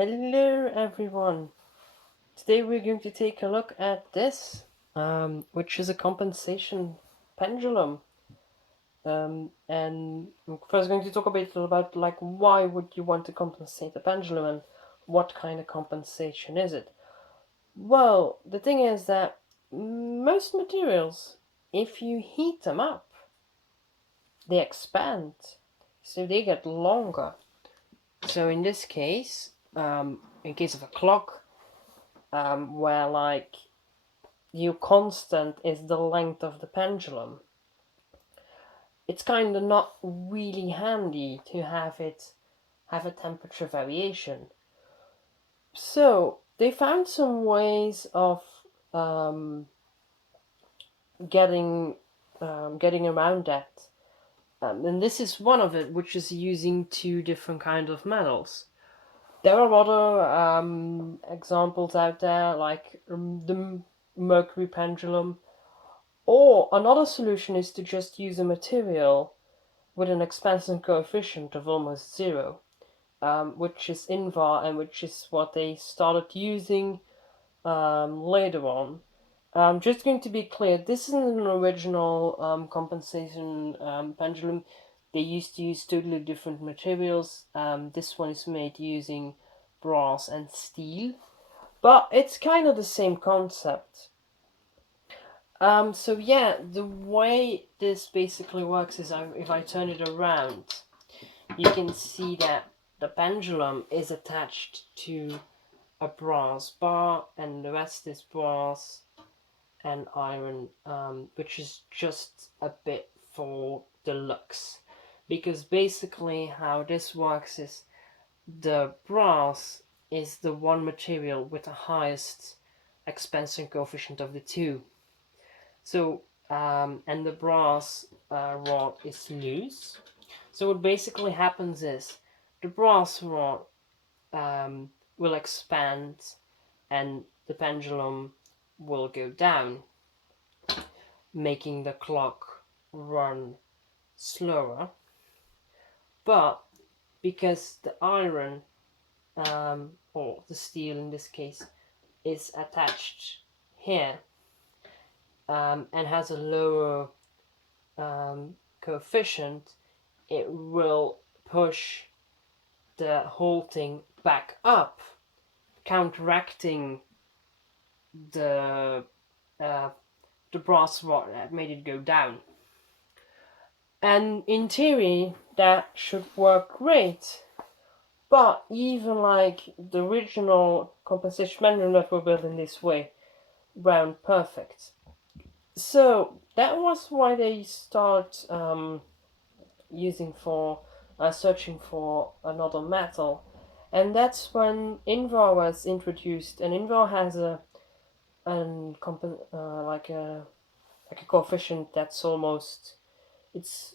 Hello everyone! Today we're going to take a look at this, which is a compensation pendulum. And I'm first going to talk a bit about why would you want to compensate a pendulum and what kind of compensation is it? Well, the thing is that most materials, if you heat them up, they expand, so they get longer. So in this case, in case of a clock, where your constant is the length of the pendulum, it's kind of not really handy to have a temperature variation. So they found some ways of um, getting getting around that, and this is one of it, which is using two different kinds of metals. There are other examples out there, like the Mercury pendulum. Or another solution is to just use a material with an expansion coefficient of almost zero, which is invar and which is what they started using later on. Just going to be clear, this isn't an original compensation pendulum. They used to use totally different materials. This one is made using brass and steel, but it's kind of the same concept. So yeah, the way this basically works is if I turn it around, you can see that the pendulum is attached to a brass bar and the rest is brass and iron, which is just a bit for the looks. Because basically how this works is the brass is the one material with the highest expansion coefficient of the two. So, and the brass rod is loose. So what basically happens is the brass rod will expand and the pendulum will go down, making the clock run slower. But because the iron, or the steel in this case, is attached here, and has a lower coefficient, it will push the whole thing back up, counteracting the uh, the brass rod that made it go down. And in theory, that should work great. But even the original compensation pendulum that were built in this way, round perfect. So that was why they start using for searching for another metal, and that's when Invar was introduced. And Invar has like a coefficient that's almost it's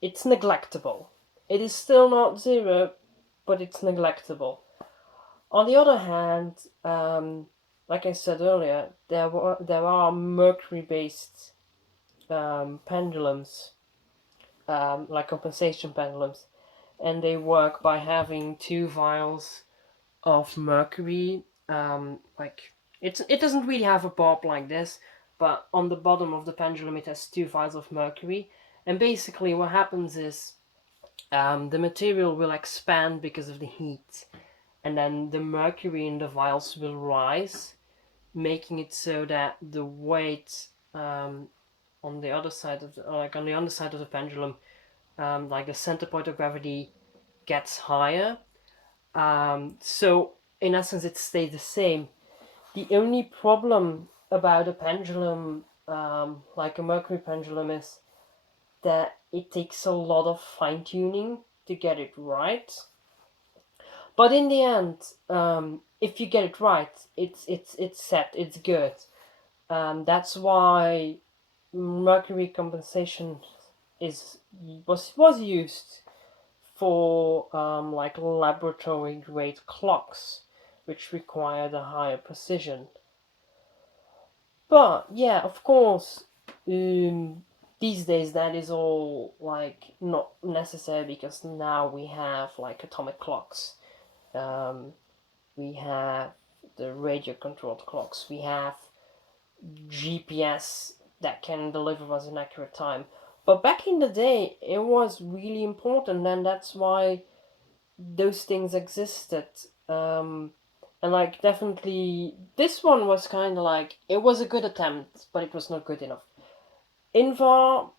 it's neglectable. It is still not zero, but it's neglectable. On the other hand, like I said earlier, there are mercury-based pendulums, like compensation pendulums, and they work by having two vials of mercury. It doesn't really have a bob like this, but on the bottom of the pendulum it has two vials of mercury, and basically what happens is the material will expand because of the heat, and then the mercury in the vials will rise, making it so that the weight on the other side of on the underside of the pendulum, like the center point of gravity gets higher. So in essence, it stays the same. The only problem about a pendulum, like a mercury pendulum, is that it takes a lot of fine tuning to get it right. But in the end, if you get it right, it's set. It's good. That's why mercury compensation was used for laboratory grade clocks, which required a higher precision. But yeah, of course, these days that is all not necessary because now we have atomic clocks, um, we have the radio controlled clocks, we have GPS that can deliver us an accurate time. But back in the day, it was really important, and that's why those things existed. And like, definitely, this one was kind of like, it was a good attempt, but it was not good enough. Invar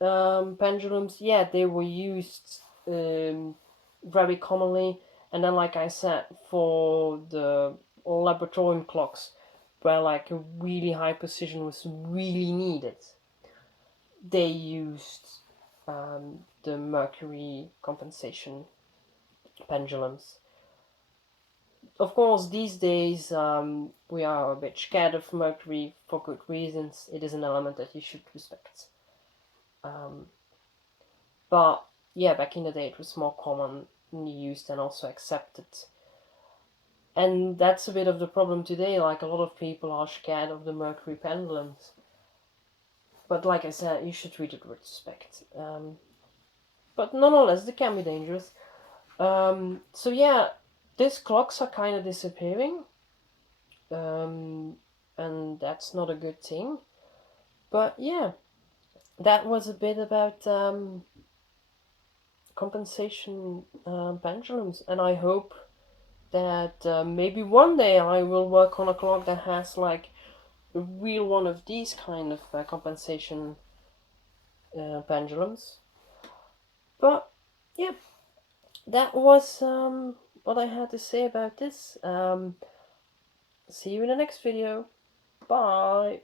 pendulums, yeah, they were used very commonly, and then, like I said, for the laboratorium clocks, where like a really high precision was really needed, they used the Mercury compensation pendulums. Of course, these days we are a bit scared of Mercury for good reasons. It is an element that you should respect. Um, but yeah, back in the day it was more commonly used and also accepted. And that's a bit of the problem today. Like, a lot of people are scared of the Mercury pendulums. But like I said, you should treat it with respect. But nonetheless, they can be dangerous. So yeah, these clocks are kind of disappearing. And that's not a good thing. But yeah, that was a bit about compensation pendulums, and I hope that maybe one day I will work on a clock that has like a real one of these kind of compensation pendulums. But yeah, that was what I had to say about this. See you in the next video. Bye.